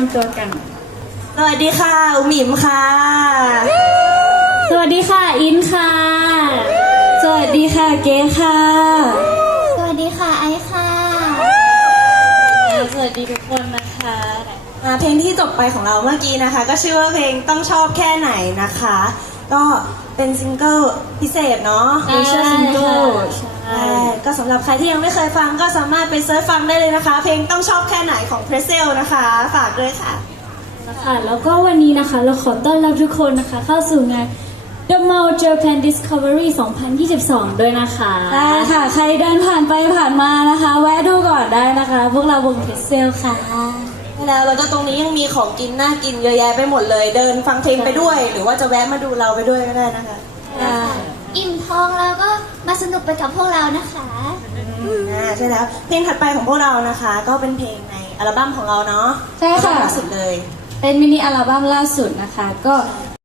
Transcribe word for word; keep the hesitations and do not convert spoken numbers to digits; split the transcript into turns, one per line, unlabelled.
ำตัวกัน
สวัสดีค่ะอุ๋มหมิมค่ะ
สวัสดีค่ะอินค่ะ
สวัสดีค่ะเก๋ค่ะ
สวัสดีค่ะไอซ์ค่ะ
สวัสดีทุกคนนะคะ
เพลงที่จบไปของเราเมื่อกี้นะคะก็ชื่อว่าเพลงต้องชอบแค่ไหนนะคะก็เป็นซิงเกิลพิเศษเนาะ
เป็นชื่อซิงเกิลใช่
ก็สำหรับใครที่ยังไม่เคยฟังก็สามารถไปเซิร์ชฟังได้เลยนะคะเพลงต้องชอบแค่ไหนของเพรสเซลนะคะฝากด้วยค่ะ
ค่ะแล้วก็วันนี้นะคะเราขอต้อนรับทุกคนนะคะเข้าสู่งาน The Mall Japan Discovery สองพันยี่สิบสองด้วยนะคะ
ได้ค่ะใครเดินผ่านไปผ่านมานะคะแวะดูก่อนได้นะคะพวกเราวงเพรสเซลค่ะแล้วแล้วก็ตรงนี้ยังมีของกินน่ากินเยอะแยะไปหมดเลยเดินฟังเพลงไปด้วยหรือว่าจะแวะมาดูเราไปด้วยก็ได้นะคะ
อิ่มท้องแล้วก็มาสนุกไปกับพวกเรานะคะ
อ่าใช่แล้วเพลงถัดไปของพวกเรานะคะก็เป็นเพลงในอัลบั้มของเราเนาะ
ใช่ค่ะ
ล่าสุดเลย
เป็นมินิอัลบั้มล่าสุดนะคะก็